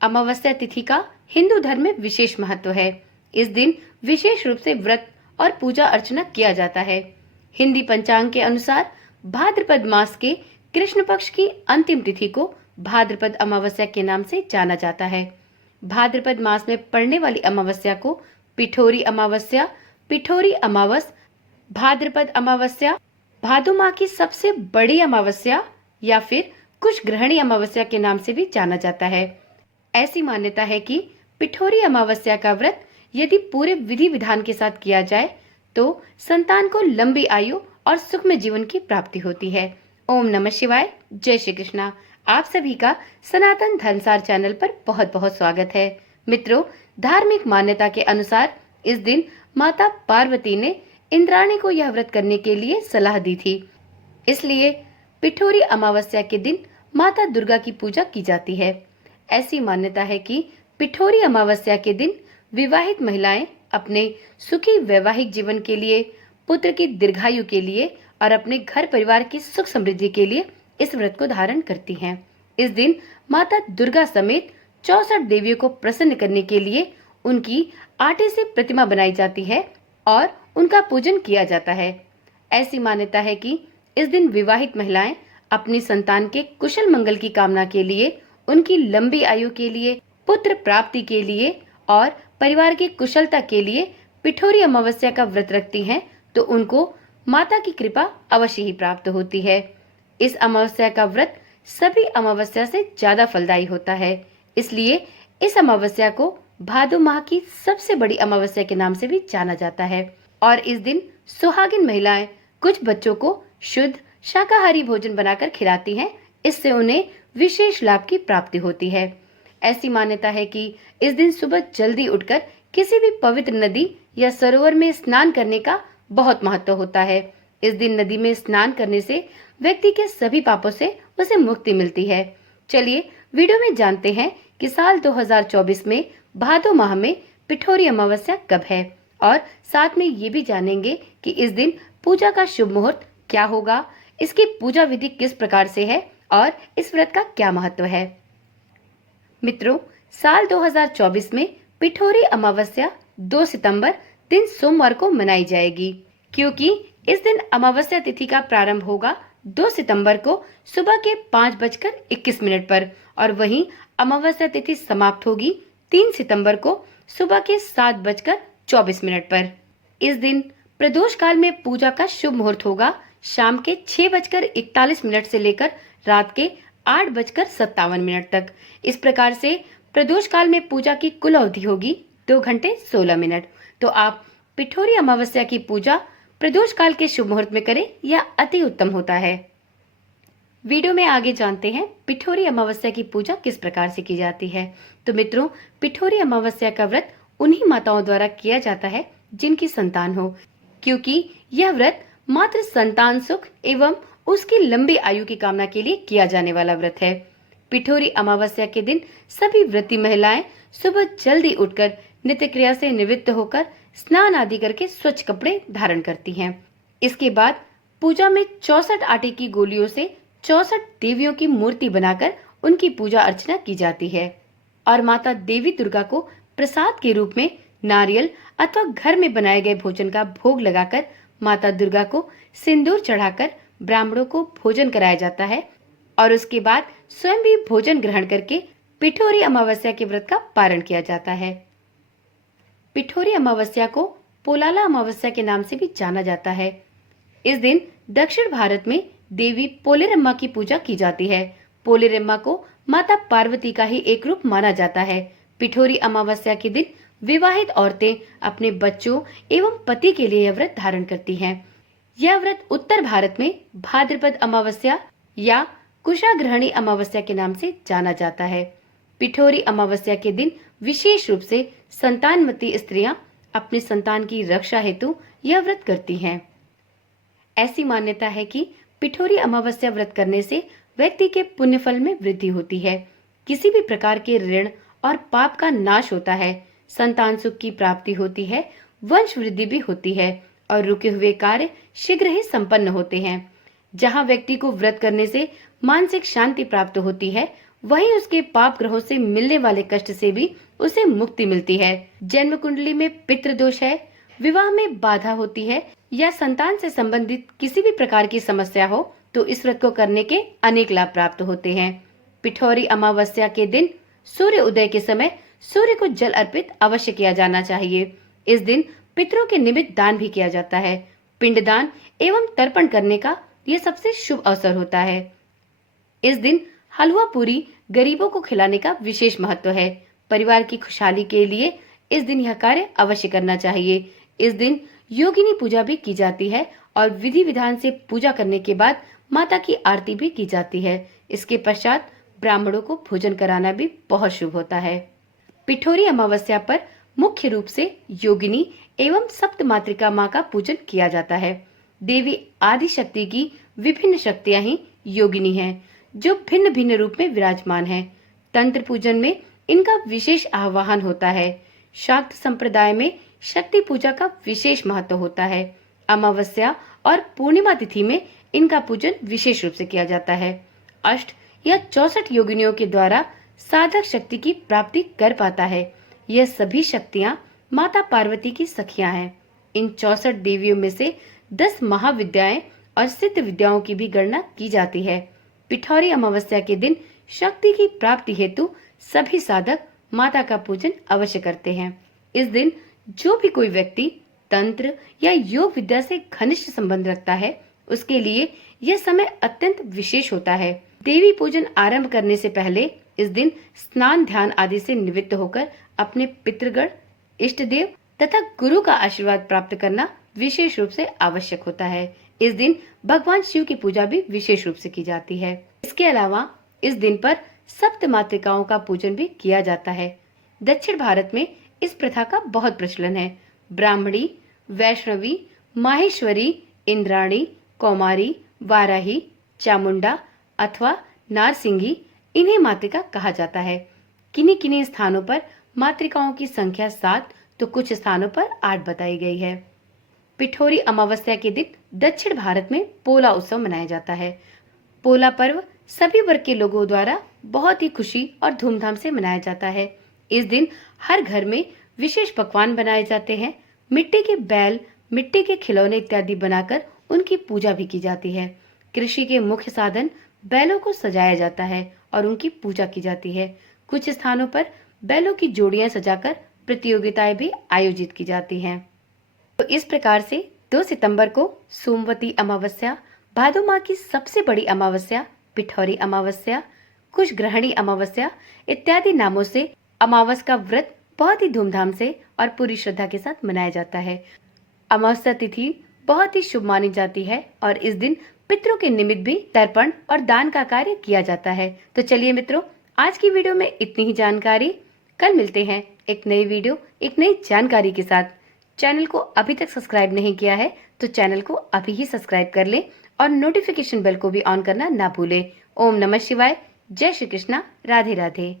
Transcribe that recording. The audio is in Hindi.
अमावस्या तिथि का हिंदू धर्म में विशेष महत्व है। इस दिन विशेष रूप से व्रत और पूजा अर्चना किया जाता है। हिंदी पंचांग के अनुसार भाद्रपद मास के कृष्ण पक्ष की अंतिम तिथि को भाद्रपद अमावस्या के नाम से जाना जाता है। भाद्रपद मास में पड़ने वाली अमावस्या को पिठोरी अमावस्या, पिठोरी अमावस, भाद्रपद अमावस्या, भादो माह की सबसे बड़ी अमावस्या या फिर कुश ग्रहणी अमावस्या के नाम से भी जाना जाता है। ऐसी मान्यता है कि पिठोरी अमावस्या का व्रत यदि पूरे विधि विधान के साथ किया जाए तो संतान को लंबी आयु और सुखमय जीवन की प्राप्ति होती है। ओम नमः शिवाय, जय श्री कृष्णा। आप सभी का सनातन धर्मसार चैनल पर बहुत बहुत स्वागत है। मित्रों, धार्मिक मान्यता के अनुसार इस दिन माता पार्वती ने इंद्राणी को यह व्रत करने के लिए सलाह दी थी। इसलिए पिठोरी अमावस्या के दिन माता दुर्गा की पूजा की जाती है। ऐसी मान्यता है कि पिठोरी अमावस्या के दिन विवाहित महिलाएं अपने सुखी वैवाहिक जीवन के लिए, पुत्र की दीर्घायु के लिए और अपने घर परिवार की सुख समृद्धि के लिए इस व्रत को धारण करती हैं। इस दिन माता दुर्गा समेत 64 देवियों को प्रसन्न करने के लिए उनकी आटे से प्रतिमा बनाई जाती है और उनका पूजन किया जाता है। ऐसी मान्यता है कि इस दिन विवाहित महिलाएं अपनी संतान के कुशल मंगल की कामना के लिए, उनकी लंबी आयु के लिए, पुत्र प्राप्ति के लिए और परिवार की कुशलता के लिए पिठोरी अमावस्या का व्रत रखती हैं, तो उनको माता की कृपा अवश्य ही प्राप्त होती है। इस अमावस्या का व्रत सभी अमावस्या से ज्यादा फलदायी होता है। इसलिए इस अमावस्या को भादो माह की सबसे बड़ी अमावस्या के नाम से भी जाना जाता है और इस दिन सुहागिन महिलाएं कुछ बच्चों को शुद्ध शाकाहारी भोजन बनाकर खिलाती हैं। इससे उन्हें विशेष लाभ की प्राप्ति होती है। ऐसी मान्यता है कि इस दिन सुबह जल्दी उठकर किसी भी पवित्र नदी या सरोवर में स्नान करने का बहुत महत्व होता है। इस दिन नदी में स्नान करने से व्यक्ति के सभी पापों से उसे मुक्ति मिलती है। चलिए वीडियो में जानते हैं कि साल 2024 में भादो माह में पिठोरी अमावस्या कब है और साथ में ये भी जानेंगे कि इस दिन पूजा का शुभ मुहूर्त क्या होगा, इसकी पूजा विधि किस प्रकार से है और इस व्रत का क्या महत्व है। मित्रों, साल 2024 में पिठोरी अमावस्या 2 सितंबर दिन सोमवार को मनाई जाएगी, क्योंकि इस दिन अमावस्या तिथि का प्रारंभ होगा 2 सितंबर को सुबह के 5:21 पर और वहीं अमावस्या तिथि समाप्त होगी 3 सितंबर को सुबह के 7:24 पर। इस दिन प्रदोष काल में पूजा का शुभ मुहूर्त होगा शाम के 6:41 से लेकर रात के 8:57 तक। इस प्रकार से प्रदोष काल में पूजा की कुल अवधि होगी 2 घंटे 16 मिनट। तो आप पिठोरी अमावस्या की पूजा प्रदोष काल के शुभ मुहूर्त में करें, यह अति उत्तम होता है। वीडियो में आगे जानते हैं पिठोरी अमावस्या की पूजा किस प्रकार से की जाती है। तो मित्रों, पिठोरी अमावस्या का व्रत उन्हीं माताओं द्वारा किया जाता है जिनकी संतान हो, क्योंकि यह व्रत मात्र संतान सुख एवं उसकी लंबी आयु की कामना के लिए किया जाने वाला व्रत है। पिठोरी अमावस्या के दिन सभी व्रती महिलाएं सुबह जल्दी उठकर नित्य क्रिया से निवृत्त होकर स्नान आदि करके स्वच्छ कपड़े धारण करती हैं। इसके बाद पूजा में 64 आटे की गोलियों से 64 देवियों की मूर्ति बनाकर उनकी पूजा अर्चना की जाती है और माता देवी दुर्गा को प्रसाद के रूप में नारियल अथवा घर में बनाए गए भोजन का भोग लगाकर माता दुर्गा को सिंदूर चढ़ाकर ब्राह्मणों को भोजन कराया जाता है और उसके बाद स्वयं भी भोजन ग्रहण करके पिठोरी अमावस्या के व्रत का पारण किया जाता है। पिठोरी अमावस्या को पोलाला अमावस्या के नाम से भी जाना जाता है। इस दिन दक्षिण भारत में देवी पोलेरम्मा की पूजा की जाती है। पोलेरम्मा को माता पार्वती का ही एक रूप माना जाता है। पिठोरी अमावस्या के दिन विवाहित औरतें अपने बच्चों एवं पति के लिए यह व्रत धारण करती हैं। यह व्रत उत्तर भारत में भाद्रपद अमावस्या या कुशाग्रहणी अमावस्या के नाम से जाना जाता है। पिठोरी अमावस्या के दिन विशेष रूप से संतानवती स्त्रियां अपने संतान की रक्षा हेतु यह व्रत करती हैं। ऐसी मान्यता है कि पिठोरी अमावस्या व्रत करने से व्यक्ति के पुण्य फल में वृद्धि होती है, किसी भी प्रकार के ऋण और पाप का नाश होता है, संतान सुख की प्राप्ति होती है, वंश वृद्धि भी होती है और रुके हुए कार्य शीघ्र ही संपन्न होते हैं। जहाँ व्यक्ति को व्रत करने से मानसिक शांति प्राप्त होती है, वहीं उसके पाप ग्रहों से मिलने वाले कष्ट से भी उसे मुक्ति मिलती है। जन्म कुंडली में पितृ दोष है, विवाह में बाधा होती है या संतान से संबंधित किसी भी प्रकार की समस्या हो तो इस व्रत को करने के अनेक लाभ प्राप्त होते हैं। पिठौरी अमावस्या के दिन सूर्य उदय के समय सूर्य को जल अर्पित अवश्य किया जाना चाहिए। इस दिन पितरों के निमित्त दान भी किया जाता है। पिंडदान एवं तर्पण करने का यह सबसे शुभ अवसर होता है। इस दिन हलवा पूरी गरीबों को खिलाने का विशेष महत्व है। परिवार की खुशहाली के लिए इस दिन यह कार्य अवश्य करना चाहिए। इस दिन योगिनी पूजा भी की जाती है और विधि विधान से पूजा करने के बाद माता की आरती भी की जाती है। इसके पश्चात ब्राह्मणों को भोजन कराना भी बहुत शुभ होता है। पिठौरी अमावस्या पर मुख्य रूप से योगिनी एवं सप्त मातृका माँ का पूजन किया जाता है। देवी आदि शक्ति की विभिन्न शक्तियां ही योगिनी हैं, जो भिन्न भिन्न रूप में विराजमान है। तंत्र पूजन में इनका विशेष आह्वान होता है। शाक्त संप्रदाय में शक्ति पूजा का विशेष महत्व होता है। अमावस्या और पूर्णिमा तिथि में इनका पूजन विशेष रूप से किया जाता है। अष्ट या 64 योगिनियों के द्वारा साधक शक्ति की प्राप्ति कर पाता है। यह सभी शक्तियां माता पार्वती की सखियां हैं। इन 64 देवियों में से 10 महाविद्याएं और सिद्ध विद्याओं की भी गणना की जाती है। पिठौरी अमावस्या के दिन शक्ति की प्राप्ति हेतु सभी साधक माता का पूजन अवश्य करते हैं। इस दिन जो भी कोई व्यक्ति तंत्र या योग विद्या से घनिष्ठ संबंध रखता है, उसके लिए यह समय अत्यंत विशेष होता है। देवी पूजन आरंभ करने से पहले इस दिन स्नान ध्यान आदि से निवृत्त होकर अपने पितृगण, इष्ट देव तथा गुरु का आशीर्वाद प्राप्त करना विशेष रूप से आवश्यक होता है। इस दिन भगवान शिव की पूजा भी विशेष रूप से की जाती है। इसके अलावा इस दिन पर सप्त मातृकाओं का पूजन भी किया जाता है। दक्षिण भारत में इस प्रथा का बहुत प्रचलन है। ब्राह्मणी, वैष्णवी, माहेश्वरी, इंद्राणी, कौमारी, वाराही, चामुंडा अथवा नारसिंगी इन्हें मातृका कहा जाता है। किन्हीं किन्हीं स्थानों पर मातृकाओं की संख्या 7 तो कुछ स्थानों पर 8 बताई गई है। पिठौरी अमावस्या के दिन दक्षिण भारत में पोला उत्सव मनाया जाता है। पोला पर्व सभी वर्ग के लोगों द्वारा बहुत ही खुशी और धूमधाम से मनाया जाता है। इस दिन हर घर में विशेष पकवान बनाए जाते हैं। मिट्टी के बैल, मिट्टी के खिलौने इत्यादि बनाकर उनकी पूजा भी की जाती है। कृषि के मुख्य साधन बैलों को सजाया जाता है और उनकी पूजा की जाती है। कुछ स्थानों पर बैलों की जोड़ियां सजाकर प्रतियोगिताएं भी आयोजित की जाती हैं। तो इस प्रकार से 2 सितंबर को सोमवती अमावस्या, भादो माह की सबसे बड़ी अमावस्या पिठौरी अमावस्या, कुछ ग्रहणी अमावस्या इत्यादि नामों से अमावस का व्रत बहुत ही धूमधाम से और पूरी श्रद्धा के साथ मनाया जाता है। अमावस्या तिथि बहुत ही शुभ मानी जाती है और इस दिन पितरों के निमित्त भी तर्पण और दान का कार्य किया जाता है। तो चलिए मित्रों, आज की वीडियो में इतनी ही जानकारी। कल मिलते हैं एक नई वीडियो, एक नई जानकारी के साथ। चैनल को अभी तक सब्सक्राइब नहीं किया है तो चैनल को अभी ही सब्सक्राइब कर लें और नोटिफिकेशन बेल को भी ऑन करना ना भूलें। ओम नमः शिवाय। जय श्री कृष्णा। राधे राधे।